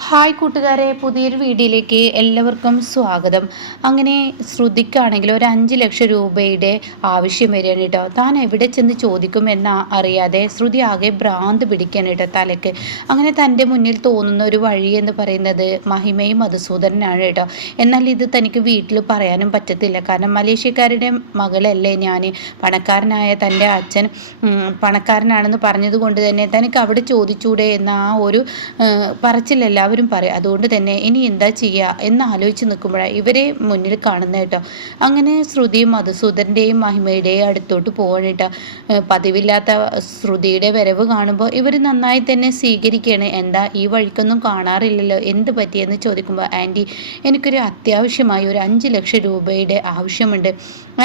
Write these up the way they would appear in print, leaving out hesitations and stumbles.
Hi കൂട്ടുകാരെ, പുതിയൊരു വീഡിയോയിലേക്ക് എല്ലാവർക്കും സ്വാഗതം. അങ്ങനെ ശ്രുതിക്കാണെങ്കിൽ ഒരു 5 ലക്ഷം രൂപയുടെ ആവശ്യം വരികയാണ് കേട്ടോ. താൻ എവിടെ ചെന്ന് ചോദിക്കുമെന്ന് അറിയാതെ ശ്രുതി ആകെ ഭ്രാന്ത് പിടിക്കുകയാണ് കേട്ടോ തലയ്ക്ക്. അങ്ങനെ തൻ്റെ മുന്നിൽ തോന്നുന്ന ഒരു വഴി എന്ന് പറയുന്നത് മഹിമയും മധുസൂദനാണ് കേട്ടോ. എന്നാൽ ഇത് തനിക്ക് വീട്ടിൽ പറയാനും പറ്റത്തില്ല. കാരണം മലേഷ്യക്കാരുടെ മകളല്ലേ ഞാൻ, പണക്കാരനായ തൻ്റെ അച്ഛൻ പണക്കാരനാണെന്ന് പറഞ്ഞതുകൊണ്ട് തന്നെ തനിക്ക് അവിടെ ചോദിച്ചൂടെ എന്ന ആ ഒരു പറച്ചിലല്ല എല്ലാവരും പറയും. അതുകൊണ്ട് തന്നെ ഇനി എന്താ ചെയ്യുക എന്ന് ആലോചിച്ച് നിൽക്കുമ്പോഴാണ് ഇവരെ മുന്നിൽ കാണുന്നത് കേട്ടോ. അങ്ങനെ ശ്രുതിയും മധുസൂദൻ്റെയും മഹിമയുടെയും അടുത്തോട്ട് പോകണം കേട്ടോ. പതിവില്ലാത്ത ശ്രുതിയുടെ വരവ് കാണുമ്പോൾ ഇവർ നന്നായി തന്നെ സ്വീകരിക്കുകയാണ്. എന്താ ഈ വഴിക്കൊന്നും കാണാറില്ലല്ലോ, എന്ത് പറ്റിയെന്ന് ചോദിക്കുമ്പോൾ ആൻറ്റി എനിക്കൊരു അത്യാവശ്യമായി ഒരു 5 ലക്ഷം രൂപയുടെ ആവശ്യമുണ്ട്,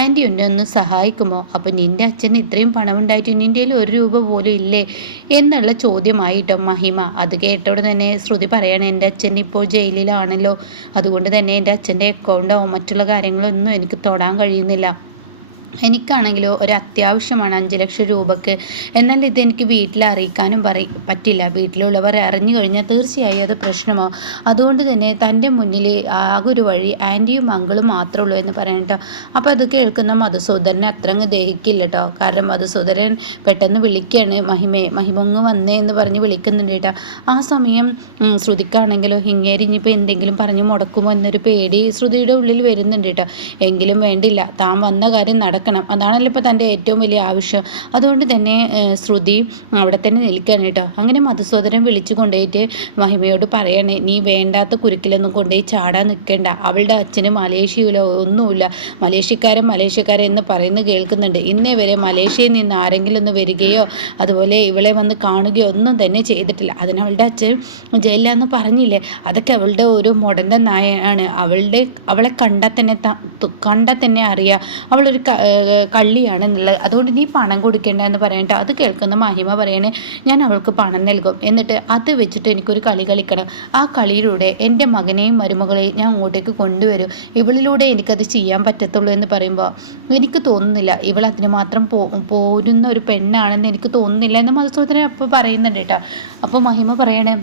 ആൻറ്റി എന്നെ ഒന്ന് സഹായിക്കുമോ? അപ്പം നിൻ്റെ അച്ഛന് ഇത്രയും പണമുണ്ടായിട്ട് നിൻ്റെ കയ്യിൽ 1 രൂപ പോലും ഇല്ലേ എന്നുള്ള ചോദ്യമായിട്ടോ മഹിമ. അത് കേട്ടോടെ തന്നെ ശ്രുതി പറയാണ്, എൻ്റെ അച്ഛൻ ഇപ്പോൾ ജയിലിലാണല്ലോ, അതുകൊണ്ട് തന്നെ എൻ്റെ അച്ഛൻ്റെ അക്കൗണ്ടോ മറ്റുള്ള കാര്യങ്ങളോ ഒന്നും എനിക്ക് തൊടാൻ കഴിയുന്നില്ല. എനിക്കാണെങ്കിലോ ഒരു അത്യാവശ്യമാണ് 5 ലക്ഷം രൂപക്ക്. എന്നാൽ ഇതെനിക്ക് വീട്ടിൽ അറിയിക്കാനും പറ്റില്ല. വീട്ടിലുള്ളവർ അറിഞ്ഞു കഴിഞ്ഞാൽ തീർച്ചയായും അത് പ്രശ്നമോ. അതുകൊണ്ട് തന്നെ തൻ്റെ മുന്നിൽ ആകെ ഒരു വഴി ആൻറ്റിയും മംഗളും മാത്രമേ ഉള്ളൂ എന്ന് പറയാം കേട്ടോ. അപ്പോൾ അത് കേൾക്കുന്ന മധുസൂദരനെ അത്രങ്ങ് ദഹിക്കില്ല കേട്ടോ. കാരണം മധുസൂദരൻ പെട്ടെന്ന് വിളിക്കുകയാണ്, മഹിമങ്ങ് വന്നേ എന്ന് പറഞ്ഞ് വിളിക്കുന്നുണ്ട് കേട്ടോ. ആ സമയം ശ്രുതിക്കാണെങ്കിലോ ഇങ്ങേരിഞ്ഞിപ്പോൾ എന്തെങ്കിലും പറഞ്ഞ് മുടക്കുമോ എന്നൊരു പേടി ശ്രുതിയുടെ ഉള്ളിൽ വരുന്നുണ്ട് കേട്ടോ. എങ്കിലും വേണ്ടില്ല, താൻ വന്ന കാര്യം നടക്കണം, അതാണല്ലോ ഇപ്പോൾ തൻ്റെ ഏറ്റവും വലിയ ആവശ്യം. അതുകൊണ്ട് തന്നെ ശ്രുതി അവിടെ തന്നെ നിൽക്കുകയാണ് കേട്ടോ. അങ്ങനെ മധുസൂദനൻ വിളിച്ചു കൊണ്ടുപോയിട്ട് മഹിമയോട് പറയണേ, നീ വേണ്ടാത്ത കുരുക്കിലൊന്നും കൊണ്ടുപോയി ചാടാൻ നിൽക്കേണ്ട. അവളുടെ അച്ഛന് മലേഷ്യയിലോ ഒന്നുമില്ല, മലേഷ്യക്കാരൻ എന്ന് പറയുന്നത് കേൾക്കുന്നുണ്ട്. ഇന്നേ വരെ മലേഷ്യയിൽ നിന്ന് ആരെങ്കിലും ഒന്ന് വരികയോ അതുപോലെ ഇവളെ വന്ന് കാണുകയോ ഒന്നും തന്നെ ചെയ്തിട്ടില്ല. അതിന് അവളുടെ അച്ഛൻ ജയിലിലാന്ന് പറഞ്ഞില്ലേ, അതൊക്കെ അവളുടെ ഒരു മുടന്ത നായാണ്. അവളെ കണ്ടാൽ തന്നെ അറിയാം അവളൊരു കള്ളിയാണെന്നുള്ളത്. അതുകൊണ്ട് നീ പണം കൊടുക്കേണ്ട എന്ന് പറയണ്ട. അത് കേൾക്കുന്ന മഹിമ പറയണേ, ഞാൻ അവൾക്ക് പണം നൽകും, എന്നിട്ട് അത് വെച്ചിട്ട് എനിക്കൊരു കളി കളിക്കണം. ആ കളിയിലൂടെ എൻ്റെ മകനെയും മരുമകളെയും ഞാൻ അങ്ങോട്ടേക്ക് കൊണ്ടുവരും. ഇവളിലൂടെ എനിക്കത് ചെയ്യാൻ പറ്റത്തുള്ളൂ എന്ന് പറയുമ്പോൾ എനിക്ക് തോന്നുന്നില്ല ഇവൾ അതിന് മാത്രം പോരുന്ന ഒരു പെണ്ണാണെന്ന് എനിക്ക് തോന്നുന്നില്ല എന്ന് മധുസൂദനൻ അപ്പോൾ പറയുന്നുണ്ട് കേട്ടോ. അപ്പോൾ മഹിമ പറയണേ,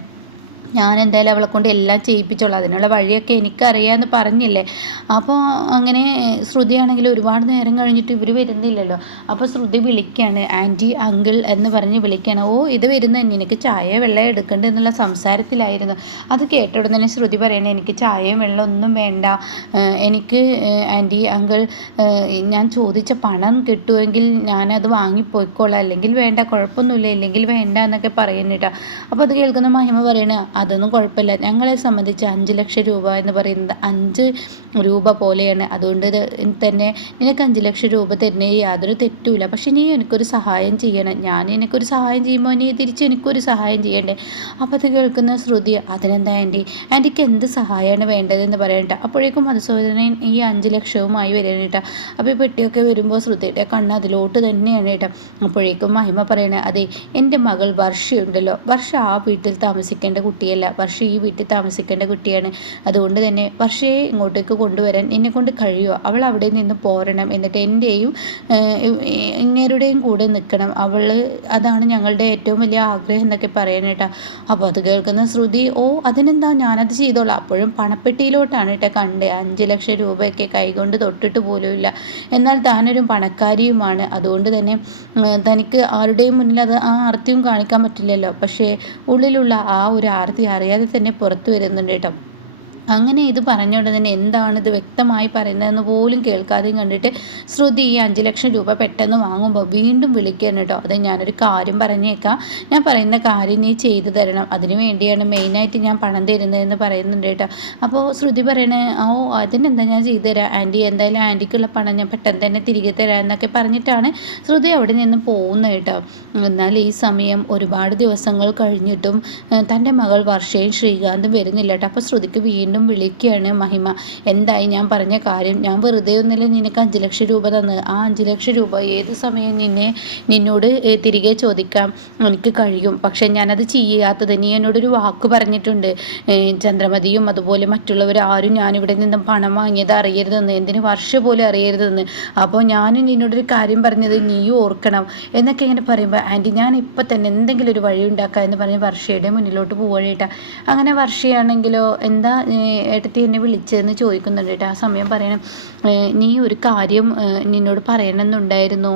ഞാൻ എന്തായാലും അവളെ കൊണ്ട് എല്ലാം ചെയ്യിപ്പിച്ചോളാം, അതിനുള്ള വഴിയൊക്കെ എനിക്കറിയാമെന്ന് പറഞ്ഞില്ലേ. അപ്പോൾ അങ്ങനെ ശ്രുതിയാണെങ്കിൽ ഒരുപാട് നേരം കഴിഞ്ഞിട്ട് ഇവർ വരുന്നില്ലല്ലോ. അപ്പോൾ ശ്രുതി വിളിക്കുകയാണ്, ആൻറ്റി അങ്കിൾ എന്ന് പറഞ്ഞ് വിളിക്കുകയാണ്. ഓ ഇത് വരുന്ന നിനക്ക് ചായ വെള്ളം എടുക്കണ്ട എന്നുള്ള സംസാരത്തിലായിരുന്നു. അത് കേട്ട ഉടനെ തന്നെ ശ്രുതി പറയണേ, എനിക്ക് ചായയും വെള്ളം ഒന്നും വേണ്ട, എനിക്ക് ആൻറ്റി അങ്കിൾ ഞാൻ ചോദിച്ച പണം കിട്ടുമെങ്കിൽ ഞാനത് വാങ്ങിപ്പോയിക്കോളാം, അല്ലെങ്കിൽ വേണ്ട, കുഴപ്പമൊന്നുമില്ല, ഇല്ലെങ്കിൽ വേണ്ട എന്നൊക്കെ പറയുന്നിട്ടാ. അപ്പോൾ അത് കേൾക്കുന്ന മഹിമ പറയണ, അതൊന്നും കുഴപ്പമില്ല, ഞങ്ങളെ സംബന്ധിച്ച് 5 ലക്ഷം രൂപ എന്ന് പറയുന്നത് 5 രൂപ പോലെയാണ്. അതുകൊണ്ട് തന്നെ നിനക്ക് 5 ലക്ഷം രൂപ തരുന്നതിൽ യാതൊരു തെറ്റുമില്ല. പക്ഷെ നീ എനിക്കൊരു സഹായം ചെയ്യണം. ഞാൻ എനിക്കൊരു സഹായം ചെയ്യുമ്പോൾ നീ തിരിച്ച് എനിക്കൊരു സഹായം ചെയ്യണ്ടേ. അപ്പോൾ അത് കേൾക്കുന്ന ശ്രുതി, അതിനെന്താ ആൻറ്റിക്ക് എന്ത് സഹായമാണ് വേണ്ടതെന്ന് പറയണ്ട. അപ്പോഴേക്കും മധുസൂദനൻ ഈ 5 ലക്ഷവുമായി വരികയാണ് കേട്ടോ. അപ്പോൾ ഈ പെട്ടിയൊക്കെ വരുമ്പോൾ ശ്രുതിയുടെ കണ്ണ് അതിലോട്ട് തന്നെയാണ് കേട്ടോ. അപ്പോഴേക്കും മഹിമ പറയണേ, അതെ എൻ്റെ മകൾ വർഷയുണ്ടല്ലോ, വർഷ ആ വീട്ടിൽ താമസിക്കേണ്ട കുട്ടിയല്ല, വർഷ ഈ വീട്ടിൽ താമസിക്കേണ്ട കുട്ടിയാണ്. അതുകൊണ്ട് തന്നെ വർഷയെ ഇങ്ങോട്ടേക്ക് കൊണ്ടുവരാൻ എന്നെക്കൊണ്ട് കഴിയുമോ? അവൾ അവിടെ നിന്ന് പോരണം, എന്നിട്ട് എൻ്റെയും ഇങ്ങേരുടെയും കൂടെ നിൽക്കണം, അതാണ് ഞങ്ങളുടെ ഏറ്റവും വലിയ ആഗ്രഹം എന്നൊക്കെ പറയാനേട്ടാ. അപ്പോൾ അത് കേൾക്കുന്ന ശ്രുതി, ഓ അതിനെന്താ, ഞാനത് ചെയ്തോളാം. അപ്പോഴും പണപ്പെട്ടിയിലോട്ടാണ് കേട്ടോ കണ്ടേ. 5 ലക്ഷം രൂപയൊക്കെ കൈകൊണ്ട് തൊട്ടിട്ട് പോലുമില്ല. എന്നാൽ താനൊരു പണക്കാരിയുമാണ്, അതുകൊണ്ട് തന്നെ തനിക്ക് ആരുടെയും മുന്നിൽ അത് ആ ആർത്തിയും കാണിക്കാൻ പറ്റില്ലല്ലോ. പക്ഷേ ഉള്ളിലുള്ള ആ ഒരു ആർത്തി അറിയാതെ തന്നെ പുറത്തു വരുന്നുണ്ട് കേട്ടോ. അങ്ങനെ ഇത് പറഞ്ഞുകൊണ്ട് തന്നെ എന്താണിത് വ്യക്തമായി പറയുന്നതെന്ന് പോലും കേൾക്കാതെയും കണ്ടിട്ട് ശ്രുതി ഈ 5 ലക്ഷം രൂപ പെട്ടെന്ന് വാങ്ങുമ്പോൾ വീണ്ടും വിളിക്കുകയാണ് കേട്ടോ. അത് ഞാനൊരു കാര്യം പറഞ്ഞേക്കാം, ഞാൻ പറയുന്ന കാര്യം നീ ചെയ്തു തരണം, അതിന് വേണ്ടിയാണ് മെയിനായിട്ട് ഞാൻ പണം തരുന്നതെന്ന് പറയുന്നുണ്ട് കേട്ടോ. അപ്പോൾ ശ്രുതി പറയണേ, ഓ അതിനെന്താ ഞാൻ ചെയ്തു തരാം ആൻറ്റി, എന്തായാലും ആൻറ്റിക്കുള്ള പണം ഞാൻ പെട്ടെന്ന് തന്നെ തിരികെ തരാം എന്നൊക്കെ പറഞ്ഞിട്ടാണ് ശ്രുതി അവിടെ നിന്ന് പോകുന്നത് കേട്ടോ. എന്നാൽ ഈ സമയം ഒരുപാട് ദിവസങ്ങൾ കഴിഞ്ഞിട്ടും തൻ്റെ മകൾ വർഷയും ശ്രീകാന്തും വരുന്നില്ല കേട്ടോ. അപ്പോൾ ശ്രുതിക്ക് വീണ്ടും വീണ്ടും വിളിക്കുകയാണ് മഹിമ. എന്തായി ഞാൻ പറഞ്ഞ കാര്യം? ഞാൻ വെറുതെ ഒന്നല്ല നിനക്ക് 5 ലക്ഷം രൂപ തന്നത്. ആ 5 ലക്ഷം രൂപ ഏത് സമയം നിന്നോട് തിരികെ ചോദിക്കാം എനിക്ക് കഴിയും. പക്ഷെ ഞാനത് ചെയ്യാത്തത് നീ എന്നോടൊരു വാക്ക് പറഞ്ഞിട്ടുണ്ട്, ചന്ദ്രമതിയും അതുപോലെ മറ്റുള്ളവർ ആരും ഞാനിവിടെ നിന്നും പണം വാങ്ങിയത് അറിയരുതെന്ന്, എന്തിന് വർഷം പോലും അറിയരുതെന്ന്. അപ്പോൾ ഞാൻ നിന്നോടൊരു കാര്യം പറഞ്ഞത് നീയും ഓർക്കണം എന്നൊക്കെ ഇങ്ങനെ പറയുമ്പോൾ, ആൻറ്റി ഞാൻ ഇപ്പം തന്നെ എന്തെങ്കിലും ഒരു വഴി ഉണ്ടാക്കാം എന്ന് പറഞ്ഞ് വർഷയുടെ മുന്നിലോട്ട് പോവുകയാണ്. അങ്ങനെ വർഷയാണെങ്കിലോ എന്താ ഏട്ടത്തി എന്നെ വിളിച്ചതെന്ന് ചോദിക്കുന്നുണ്ട് കേട്ടോ. ആ സമയം പറയണം, നീ ഒരു കാര്യം നിന്നോട് പറയണമെന്നുണ്ടായിരുന്നു.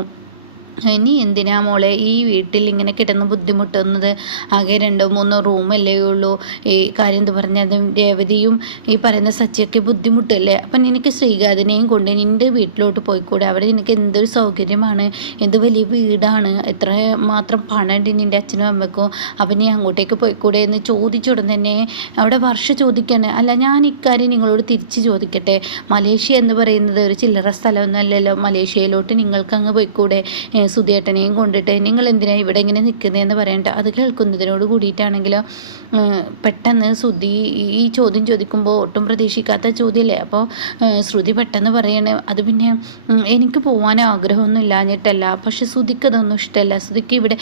നീ എന്തിനാ മോളെ ഈ വീട്ടിൽ ഇങ്ങനെ കിടന്ന് ബുദ്ധിമുട്ടുന്നത്? ആകെ 2-3 റൂമല്ലേ ഉള്ളൂ. ഈ കാര്യം എന്ത് പറഞ്ഞതും രേവതിയും ഈ പറയുന്ന സച്ചിയൊക്കെ ബുദ്ധിമുട്ടല്ലേ? അപ്പം നിനക്ക് ശ്രീകാന്തിനെയും കൊണ്ട് നിൻ്റെ വീട്ടിലോട്ട് പോയിക്കൂടെ? അവിടെ നിനക്ക് എന്തൊരു സൗകര്യമാണ്, എന്ത് വലിയ വീടാണ്, എത്ര മാത്രം പണമുണ്ട് നിൻ്റെ അച്ഛനും അമ്മയ്ക്കും. അപ്പം നീ അങ്ങോട്ടേക്ക് പോയിക്കൂടെ എന്ന് ചോദിച്ചുടൻ തന്നെ അവിടെ വർഷ ചോദിക്കുകയാണ്. അല്ല, ഞാൻ ഇക്കാര്യം നിങ്ങളോട് തിരിച്ച് ചോദിക്കട്ടെ, മലേഷ്യ എന്ന് പറയുന്നത് ഒരു ചില്ലറ സ്ഥലമൊന്നുമല്ലല്ലോ. മലേഷ്യയിലോട്ട് നിങ്ങൾക്ക് അങ്ങ് പോയിക്കൂടെ? സുധിയേട്ടനെയും കൊണ്ടിട്ട് നിങ്ങൾ എന്തിനാണ് ഇവിടെ ഇങ്ങനെ നിൽക്കുന്നതെന്ന് പറയണ്ട. അത് കേൾക്കുന്നതിനോട് കൂടിയിട്ടാണെങ്കിലോ പെട്ടെന്ന് ശ്രുതി ഈ ചോദ്യം ചോദിക്കുമ്പോൾ ഒട്ടും പ്രതീക്ഷിക്കാത്ത ചോദ്യമല്ലേ. അപ്പോൾ ശ്രുതി പെട്ടെന്ന് പറയണേ, അത് പിന്നെ എനിക്ക് പോകാൻ ആഗ്രഹമൊന്നും ഇല്ലാഞ്ഞിട്ടല്ല, പക്ഷെ ശ്രുതിക്ക് അതൊന്നും ഇഷ്ടമല്ല. ശ്രുതിക്ക് ഇവിടെ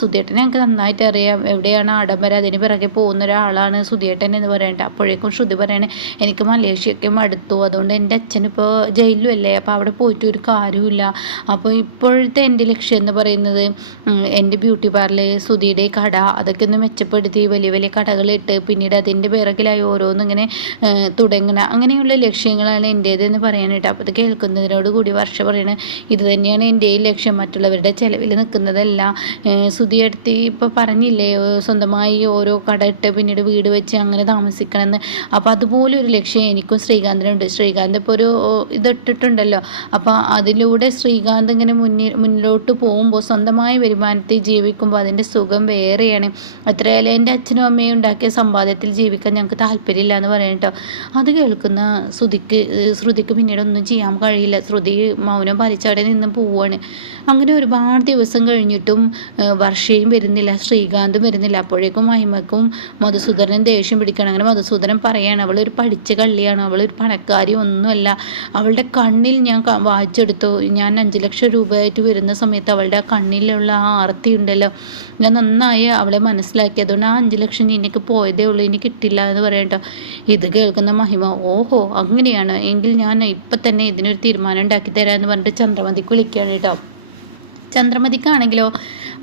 സുധിയേട്ടനെ ഞങ്ങൾക്ക് നന്നായിട്ട് അറിയാം, എവിടെയാണ് ആഡംബരം അതിന് പിറകെ പോകുന്ന ഒരാളാണ് സുധിയേട്ടൻ എന്ന് പറയണ്ട. അപ്പോഴേക്കും ശ്രുതി പറയണേ, എനിക്ക് മലേഷ്യയ്ക്ക് മടുത്തു, അതുകൊണ്ട് എൻ്റെ അച്ഛനിപ്പോൾ ജയിലും അല്ലേ, അപ്പോൾ അവിടെ പോയിട്ട് ഒരു കാര്യമില്ല. അപ്പോൾ ഇപ്പോഴത്തെ എൻ്റെ ലക്ഷ്യം എന്ന് പറയുന്നത് എൻ്റെ ബ്യൂട്ടി പാർലർ, ശ്രുതിയുടെ കട, അതൊക്കെ ഒന്ന് മെച്ചപ്പെടുത്തി വലിയ വലിയ കടകളിട്ട് പിന്നീട് അതിൻ്റെ പിറകിലായി ഓരോന്നിങ്ങനെ തുടങ്ങണം, അങ്ങനെയുള്ള ലക്ഷ്യങ്ങളാണ് എൻ്റേതെന്ന് പറയാനായിട്ട്. അപ്പോൾ അത് കേൾക്കുന്നതിനോട് കൂടി വർഷ പറയണ, ഇത് തന്നെയാണ് എൻ്റെയും ലക്ഷ്യം, മറ്റുള്ളവരുടെ ചിലവിൽ നിൽക്കുന്നതല്ല. ശ്രുതിയെടുത്ത് ഇപ്പോൾ പറഞ്ഞില്ലേ സ്വന്തമായി ഓരോ കട ഇട്ട് പിന്നീട് വീട് വെച്ച് അങ്ങനെ താമസിക്കണമെന്ന്. അപ്പോൾ അതുപോലെ ഒരു ലക്ഷ്യം എനിക്കും ശ്രീകാന്തിനുണ്ട്. ശ്രീകാന്ത് ഇപ്പോൾ ഒരു ഇതിട്ടിട്ടുണ്ടല്ലോ, അപ്പോൾ അതിലൂടെ ശ്രീകാന്ത് ഇങ്ങനെ മുന്നിലോട്ട് പോകുമ്പോൾ സ്വന്തമായ വരുമാനത്തിൽ ജീവിക്കുമ്പോൾ അതിൻ്റെ സുഖം വേറെയാണ്. അത്രയല്ലേ എൻ്റെ അച്ഛനും അമ്മയും ഉണ്ടാക്കിയ സമ്പാദ്യത്തിൽ ജീവിക്കാൻ ഞങ്ങൾക്ക് താല്പര്യമില്ല എന്ന് പറയട്ടോ. അത് കേൾക്കുന്ന ശ്രുതിക്ക് പിന്നീട് ഒന്നും ചെയ്യാൻ കഴിയില്ല. ശ്രുതി മൗനം പാലിച്ചവിടെ നിന്ന് പോവുകയാണ്. അങ്ങനെ ഒരുപാട് ദിവസം കഴിഞ്ഞിട്ടും വർഷയും വരുന്നില്ല, ശ്രീകാന്തും വരുന്നില്ല. അപ്പോഴേക്കും മഹിമക്കും മധുസൂദനൻ ദേഷ്യം പിടിക്കണം. അങ്ങനെ മധുസൂദനൻ പറയാണ്, അവളൊരു പഠിച്ച കള്ളിയാണ്, അവളൊരു പണക്കാരി ഒന്നുമല്ല, അവളുടെ കണ്ണിൽ ഞാൻ വായിച്ചെടുത്തു. ഞാൻ 5 ലക്ഷം രൂപയായിട്ട് വരുന്ന സമയത്ത് അവളുടെ ആ കണ്ണിലുള്ള ആ ആർത്തി ഉണ്ടല്ലോ, ഞാൻ നന്നായി അവളെ മനസ്സിലാക്കി, അതുകൊണ്ട് ആ 5 ലക്ഷം എനിക്ക് പോയതേ ഉള്ളൂ, എനിക്ക് കിട്ടില്ല എന്ന് പറയട്ടോ. ഇത് കേൾക്കുന്ന മഹിമ, ഓഹോ അങ്ങനെയാണ് എങ്കിൽ ഞാൻ ഇപ്പം തന്നെ ഇതിനൊരു തീരുമാനം ഉണ്ടാക്കി തരാമെന്ന് പറഞ്ഞിട്ട് ചന്ദ്രമതിക്ക് വിളിക്കുകയാണ് കേട്ടോ. ചന്ദ്രമതിക്കാണെങ്കിലോ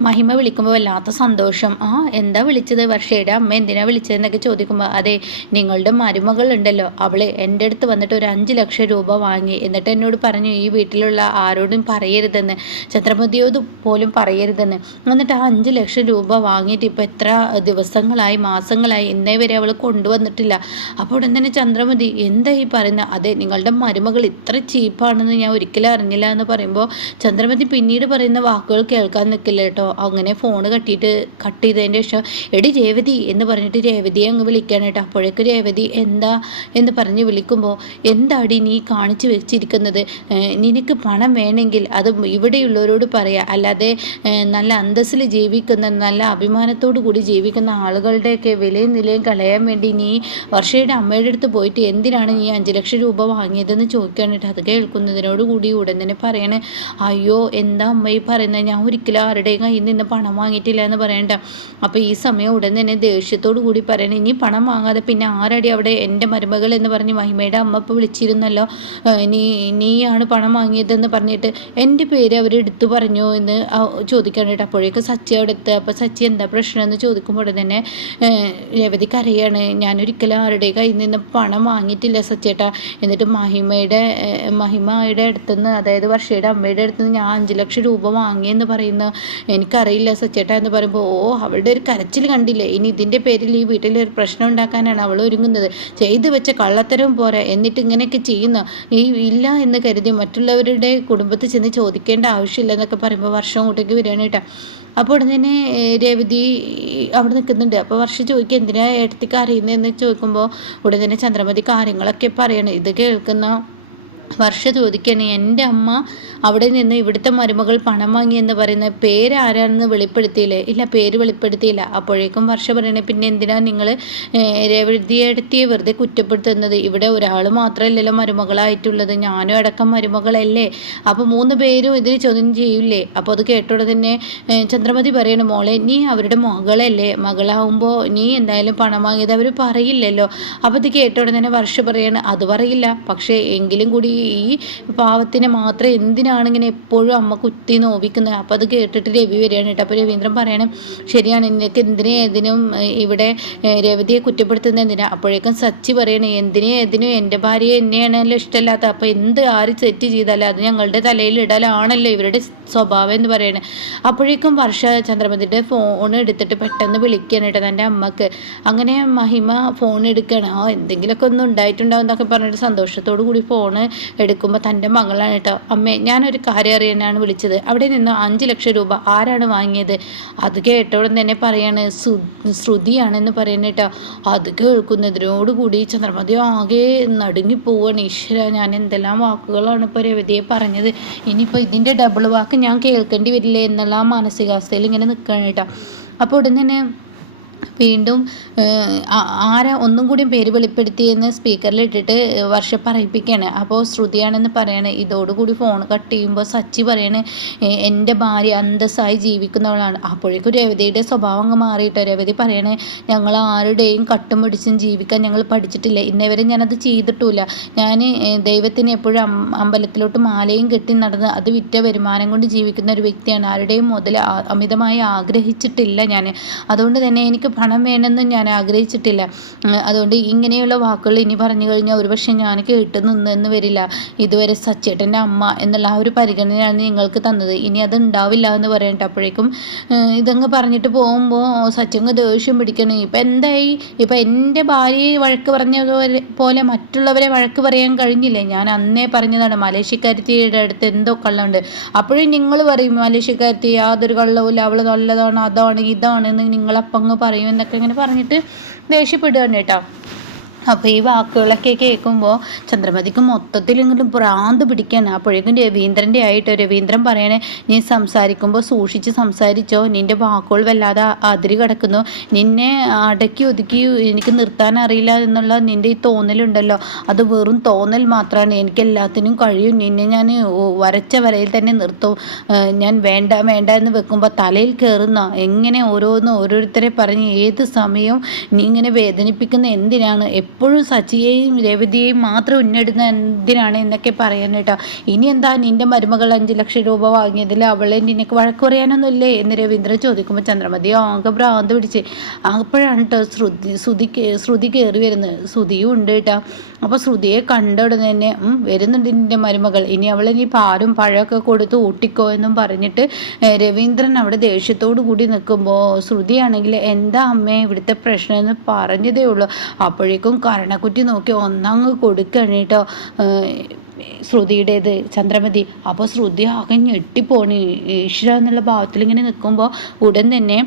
മഹിമ വിളിക്കുമ്പോൾ വല്ലാത്ത സന്തോഷം. എന്താ വിളിച്ചത്? വർഷയുടെ അമ്മ എന്തിനാ വിളിച്ചതെന്നൊക്കെ ചോദിക്കുമ്പോൾ, അതെ നിങ്ങളുടെ മരുമകൾ ഉണ്ടല്ലോ, അവള് എൻ്റെ അടുത്ത് വന്നിട്ട് ഒരു 5 ലക്ഷം രൂപ വാങ്ങി, എന്നിട്ട് എന്നോട് പറഞ്ഞു ഈ വീട്ടിലുള്ള ആരോടും പറയരുതെന്ന്, ചന്ദ്രമതിയോട് പോലും പറയരുതെന്ന്. എന്നിട്ട് ആ 5 ലക്ഷം രൂപ വാങ്ങിയിട്ട് ഇപ്പോൾ എത്ര ദിവസങ്ങളായി, മാസങ്ങളായി, ഇന്നേ വരെ അവൾ കൊണ്ടുവന്നിട്ടില്ല. അപ്പോൾ ഉടൻ തന്നെ ചന്ദ്രമതി, എന്താ ഈ പറയുന്നത്? അതെ നിങ്ങളുടെ മരുമകൾ ഇത്ര ചീപ്പാണെന്ന് ഞാൻ ഒരിക്കലും അറിഞ്ഞില്ല എന്ന് പറയുമ്പോൾ ചന്ദ്രമതി പിന്നീട് പറയുന്ന വാക്കുകൾ കേൾക്കാൻ നിൽക്കില്ല കേട്ടോ. അങ്ങനെ ഫോൺ കട്ട് ചെയ്തതിൻ്റെ ശേഷം, എടി രേവതി എന്ന് പറഞ്ഞിട്ട് രേവതിയെ അങ്ങ് വിളിക്കാൻ കേട്ടോ. അപ്പോഴേക്ക് രേവതി എന്താ എന്ന് പറഞ്ഞ് വിളിക്കുമ്പോൾ, എന്താടി നീ കാണിച്ചു വെച്ചിരിക്കുന്നത്? നിനക്ക് പണം വേണമെങ്കിൽ അത് ഇവിടെയുള്ളവരോട് പറയാം, അല്ലാതെ നല്ല അന്തസ്സിൽ ജീവിക്കുന്ന നല്ല അഭിമാനത്തോടു കൂടി ജീവിക്കുന്ന ആളുകളുടെയൊക്കെ വിലയും നിലയും കളയാൻ വേണ്ടി നീ വർഷയുടെ അമ്മയുടെ അടുത്ത് പോയിട്ട് എന്തിനാണ് നീ 5 ലക്ഷം രൂപ വാങ്ങിയതെന്ന് ചോദിക്കാനായിട്ട്. അത് കേൾക്കുന്നതിനോട് കൂടി ഉടൻ തന്നെ പറയണേ, അയ്യോ എന്താ അമ്മ ഈ പറയുന്നത്, ഞാൻ ഒരിക്കലും ആരുടെയും കയ്യിൽ നിന്ന് പണം വാങ്ങിയിട്ടില്ല എന്ന് പറയണ്ട. അപ്പോൾ ഈ സമയം ഉടൻ തന്നെ ദേഷ്യത്തോടു കൂടി പറയണേ, ഇനി പണം വാങ്ങാതെ പിന്നെ ആരടി അവിടെ എൻ്റെ മരുമകൾ എന്ന് പറഞ്ഞ് മഹിമയുടെ അമ്മ ഇപ്പോൾ വിളിച്ചിരുന്നല്ലോ, നീയാണ് പണം വാങ്ങിയതെന്ന് പറഞ്ഞിട്ട് എൻ്റെ പേര് അവർ എടുത്തു പറഞ്ഞു എന്ന് ചോദിക്കാനായിട്ട്. അപ്പോഴേക്ക് സച്ചി അവിടെ എത്തുക. അപ്പോൾ സച്ചി എന്താ പ്രശ്നം എന്ന് ചോദിക്കുമ്പോൾ ഉടൻ തന്നെ രേവതി കരയാണ്, ഞാനൊരിക്കലും ആരുടെ കയ്യിൽ നിന്ന് പണം വാങ്ങിയിട്ടില്ല സച്ചേട്ടാ. എന്നിട്ട് മഹിമയുടെ അടുത്തുനിന്ന്, അതായത് വർഷയുടെ അമ്മയുടെ അടുത്തുനിന്ന് ഞാൻ 5 ലക്ഷം രൂപ വാങ്ങിയെന്ന് പറയുന്നു, എനിക്കറിയില്ല സച്ചേട്ടാ എന്ന് പറയുമ്പോൾ, അവളുടെ ഒരു കരച്ചിൽ കണ്ടില്ലേ, ഇനി ഇതിൻ്റെ പേരിൽ ഈ വീട്ടിൽ ഒരു പ്രശ്നം ഉണ്ടാക്കാനാണ് അവൾ ഒരുങ്ങുന്നത്, ചെയ്തു വെച്ച കള്ളത്തരം പോരാ എന്നിട്ട് ഇങ്ങനെയൊക്കെ ചെയ്യുന്നു, ഇല്ല എന്ന് കരുതി മറ്റുള്ളവരുടെ കുടുംബത്തിൽ ചെന്ന് ചോദിക്കേണ്ട ആവശ്യമില്ല എന്നൊക്കെ പറയുമ്പോൾ വർഷം കൂട്ടേക്ക് വരികയാണ് കേട്ടോ. അപ്പോൾ ഉടൻ തന്നെ രേവതി അവിടെ നിൽക്കുന്നുണ്ട്. അപ്പോൾ വർഷം ചോദിക്കുക, എന്തിനാ ഏട്ടത്തിക്ക് അറിയുന്നതെന്ന് ചോദിക്കുമ്പോൾ ഉടൻ തന്നെ ചന്ദ്രമതി കാര്യങ്ങളൊക്കെ പറയണം. ഇത് കേൾക്കുന്ന വർഷ ചോദിക്കണേ എൻ്റെ അമ്മ അവിടെ നിന്ന് ഇവിടുത്തെ മരുമകൾ പണം വാങ്ങിയെന്ന് പറയുന്ന പേരാരാണെന്ന് വെളിപ്പെടുത്തിയില്ലേ? ഇല്ല, പേര് വെളിപ്പെടുത്തിയില്ല. അപ്പോഴേക്കും വർഷ പറയണേ, പിന്നെ എന്തിനാ നിങ്ങൾ രേവതിയെടുത്തിയെ വെറുതെ കുറ്റപ്പെടുത്തുന്നത്? ഇവിടെ ഒരാൾ മാത്രമല്ലല്ലോ മരുമകളായിട്ടുള്ളത്, ഞാനും അടക്കം മരുമകളല്ലേ. അപ്പോൾ 3 പേരും ഇതിന് ചോദ്യം ചെയ്യൂലേ? അപ്പോൾ അത് കേട്ടോടെ തന്നെ ചന്ദ്രമതി പറയണ, മോളെ നീ അവരുടെ മകളല്ലേ, മകളാവുമ്പോൾ നീ എന്തായാലും പണം വാങ്ങിയത് അവർ പറയില്ലല്ലോ. അപ്പോൾ ഇത് കേട്ടോടെ തന്നെ വർഷ പറയണ, അത് പറയില്ല, പക്ഷേ എങ്കിലും കൂടി ഈ പാവത്തിനെ മാത്രം എന്തിനാണ് ഇങ്ങനെ എപ്പോഴും അമ്മ കുത്തി നോവിക്കുന്നത്? അപ്പോൾ അത് കേട്ടിട്ട് രവി വരികയാണ് കേട്ടോ. അപ്പോൾ രവീന്ദ്രൻ പറയണം, ശരിയാണ്, നിനക്ക് ഏതിനും ഇവിടെ രേവതിയെ കുറ്റപ്പെടുത്തുന്നത് എന്തിനാ? അപ്പോഴേക്കും സച്ചി പറയണേ, ഏതിനും എൻ്റെ ഭാര്യയെ എന്നെയാണല്ലോ ഇഷ്ടമല്ലാത്ത, അപ്പോൾ ആര് തെറ്റ് ചെയ്താലും അത് ഞങ്ങളുടെ തലയിൽ ഇടലാണല്ലോ ഇവരുടെ സ്വഭാവം എന്ന് പറയണേ. അപ്പോഴേക്കും വർഷ ചന്ദ്രമതിയുടെ ഫോൺ എടുത്തിട്ട് പെട്ടെന്ന് വിളിക്കുകയാണ് കേട്ടോ തൻ്റെ അമ്മക്ക്. അങ്ങനെ മഹിമ ഫോൺ എടുക്കുകയാണ്. എന്തെങ്കിലുമൊക്കെ ഒന്നും ഉണ്ടായിട്ടുണ്ടാവും എന്നൊക്കെ പറഞ്ഞിട്ട് സന്തോഷത്തോടു കൂടി ഫോണ് എടുക്കുമ്പോൾ തൻ്റെ മകളാണ് കേട്ടോ. അമ്മേ, ഞാനൊരു കാര്യം അറിയാനാണ് വിളിച്ചത്. അവിടെ നിന്ന് 5 ലക്ഷം രൂപ ആരാണ് വാങ്ങിയത്? അത് കേട്ടോടെ തന്നെ പറയാണ്, ശ്രുതിയാണെന്ന് പറയുന്നത് കേട്ടോ. അത് കേൾക്കുന്നതിനോടുകൂടി ചന്ദ്രമതി ആകെ നടുങ്ങിപ്പോവാണ്. ഈശ്വര, ഞാൻ എന്തെല്ലാം വാക്കുകളാണ് ഇപ്പോൾ രവതിയെ പറഞ്ഞത്, ഇനിയിപ്പോൾ ഇതിൻ്റെ ഡബിൾ വാക്ക് ഞാൻ കേൾക്കേണ്ടി വരില്ലേ എന്നുള്ള മാനസികാവസ്ഥയിൽ ഇങ്ങനെ നിൽക്കുകയാണ് കേട്ടോ. അപ്പോൾ ഉടൻ തന്നെ വീണ്ടും ഒന്നും കൂടി പേര് വെളിപ്പെടുത്തിയെന്ന് സ്പീക്കറിലിട്ടിട്ട് വർഷ പറയിപ്പിക്കുകയാണ്. അപ്പോൾ ശ്രുതിയാണെന്ന് പറയണേ. ഇതോടുകൂടി ഫോൺ കട്ട് ചെയ്യുമ്പോൾ സച്ചി പറയണേ, എൻ്റെ ഭാര്യ അന്തസ്സായി ജീവിക്കുന്നവളാണ്. അപ്പോഴേക്കും രവതിയുടെ സ്വഭാവം അങ്ങ് മാറിയിട്ടോ. രവതി പറയണേ, ഞങ്ങൾ ആരുടെയും കട്ടും പിടിച്ചും ജീവിക്കാൻ ഞങ്ങൾ പഠിച്ചിട്ടില്ല, ഇന്നേവരെ ഞാനത് ചെയ്തിട്ടില്ല. ഞാൻ ദൈവത്തിന് എപ്പോഴും അമ്പലത്തിലോട്ട് മാലയും കെട്ടി നടന്ന് അത് വിറ്റ വരുമാനം കൊണ്ട് ജീവിക്കുന്ന ഒരു വ്യക്തിയാണ്. ആരുടെയും മുതൽ അമിതമായി ആഗ്രഹിച്ചിട്ടില്ല ഞാൻ. അതുകൊണ്ട് തന്നെ എനിക്ക് പണം വേണമെന്ന് ഞാൻ ആഗ്രഹിച്ചിട്ടില്ല. അതുകൊണ്ട് ഇങ്ങനെയുള്ള വാക്കുകൾ ഇനി പറഞ്ഞു കഴിഞ്ഞാൽ ഒരുപക്ഷെ ഞാൻ കേട്ട് നിന്നെന്ന് വരില്ല. ഇതുവരെ സച്ചേട്ടൻ്റെ അമ്മ എന്നുള്ള ആ ഒരു പരിഗണനയാണ് നിങ്ങൾക്ക് തന്നത്, ഇനി അത് ഉണ്ടാവില്ല എന്ന് പറയട്ടെ. അപ്പോഴേക്കും ഇതങ്ങ് പറഞ്ഞിട്ട് പോകുമ്പോൾ സച്ചങ്ങ് ദേഷ്യം പിടിക്കണം. ഇപ്പം എന്തായി? ഇപ്പം എൻ്റെ ഭാര്യയെ വഴക്ക് പറഞ്ഞ പോലെ മറ്റുള്ളവരെ വഴക്ക് പറയാൻ കഴിഞ്ഞില്ലേ? ഞാൻ അന്നേ പറഞ്ഞതാണ് മലേഷ്യക്കാരത്തിയുടെ അടുത്ത് എന്തോ കള്ളമുണ്ട്. അപ്പോഴും നിങ്ങൾ പറയും മലേഷ്യക്കാരത്തി യാതൊരു കള്ളവുമില്ല, അവൾ നല്ലതാണ്, അതാണ് ഇതാണെന്ന് നിങ്ങളപ്പങ്ങ് പറയും എന്നൊക്കെ ഇങ്ങനെ പറഞ്ഞിട്ട് ദേഷ്യപ്പെടുകയാണ് കേട്ടോ. അപ്പോൾ ഈ വാക്കുകളൊക്കെ കേൾക്കുമ്പോൾ ചന്ദ്രമതിക്ക് മൊത്തത്തിൽ ഇങ്ങോട്ട് ഭ്രാന്ത് പിടിക്കുകയാണ്. അപ്പോഴേക്കും രവീന്ദ്രൻ്റെ ആയിട്ട് രവീന്ദ്രൻ പറയണേ, നീ സംസാരിക്കുമ്പോൾ സൂക്ഷിച്ച് സംസാരിച്ചോ, നിൻ്റെ വാക്കുകൾ വല്ലാതെ അതിരി കിടക്കുന്നു, നിന്നെ അടക്കി ഒതുക്കി എനിക്ക് നിർത്താൻ അറിയില്ല എന്നുള്ള നിൻ്റെ ഈ തോന്നലുണ്ടല്ലോ, അത് വെറും തോന്നൽ മാത്രമാണ്. എനിക്ക് എല്ലാത്തിനും കഴിയും, നിന്നെ ഞാൻ വരച്ച വരയിൽ തന്നെ നിർത്തും. ഞാൻ വേണ്ട വേണ്ട എന്ന് വെക്കുമ്പോൾ തലയിൽ കയറുന്ന എങ്ങനെ ഓരോരുത്തരെ പറഞ്ഞ് ഏത് സമയവും നീ ഇങ്ങനെ വേദനിപ്പിക്കുന്ന എന്തിനാണ്? എപ്പോഴും സച്ചിയെയും രേവതിയെയും മാത്രം ഉന്നിടുന്ന എന്തിനാണ് എന്നൊക്കെ പറയാൻ കേട്ടോ. ഇനി എന്താ നിൻ്റെ മരുമകൾ 5 ലക്ഷം രൂപ വാങ്ങിയതിൽ അവളെ നിനക്ക് വഴക്ക് പറയാനൊന്നുമില്ലേ എന്ന് രവീന്ദ്രൻ ചോദിക്കുമ്പോൾ ചന്ദ്രമതി ആകെ ഭ്രാന്ത് പിടിച്ച്. അപ്പോഴാണ് കേട്ടോ ശ്രുതി കയറി വരുന്നത്. ശ്രുതിയും ഉണ്ട് കേട്ടോ. അപ്പോൾ ശ്രുതിയെ കണ്ട ഉടനെ തന്നെ വരുന്നുണ്ട് നിൻ്റെ മരുമകൾ, ഇനി അവളെ നീ പാലും പഴമൊക്കെ കൊടുത്ത് ഊട്ടിക്കോ എന്നും പറഞ്ഞിട്ട് രവീന്ദ്രൻ അവിടെ ദേഷ്യത്തോടു കൂടി നിൽക്കുമ്പോൾ ശ്രുതിയാണെങ്കിൽ എന്താ അമ്മേ ഇവിടുത്തെ പ്രശ്നം എന്ന് പറഞ്ഞതേ ഉള്ളൂ. അപ്പോഴേക്കും കരണക്കുറ്റി നോക്കി ഒന്നങ്ങ് കൊടുക്കുകയാണ് കേട്ടോ ശ്രുതിയുടേത് ചന്ദ്രമതി. അപ്പോൾ ശ്രുതി ആകെ ഞെട്ടിപ്പോണ്. ഈശ്വര എന്നുള്ള ഭാവത്തിൽ ഇങ്ങനെ നിൽക്കുമ്പോൾ ഉടൻ തന്നെ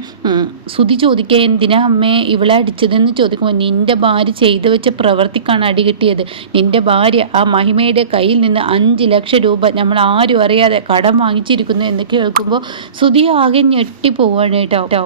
ശ്രുതി ചോദിക്കുക, എന്തിനാ അമ്മേ ഇവളെ അടിച്ചതെന്ന് ചോദിക്കുമ്പോൾ, നിൻ്റെ ഭാര്യ ചെയ്തു വെച്ച പ്രവൃത്തിക്കാണ് അടി കിട്ടിയത്. നിൻ്റെ ഭാര്യ ആ മഹിമയുടെ കയ്യിൽ നിന്ന് 5 ലക്ഷം രൂപ നമ്മൾ ആരും അറിയാതെ കടം വാങ്ങിച്ചിരിക്കുന്നു എന്ന് കേൾക്കുമ്പോൾ ശ്രുതി ആകെ ഞെട്ടിപ്പോവാണ് കേട്ടോ.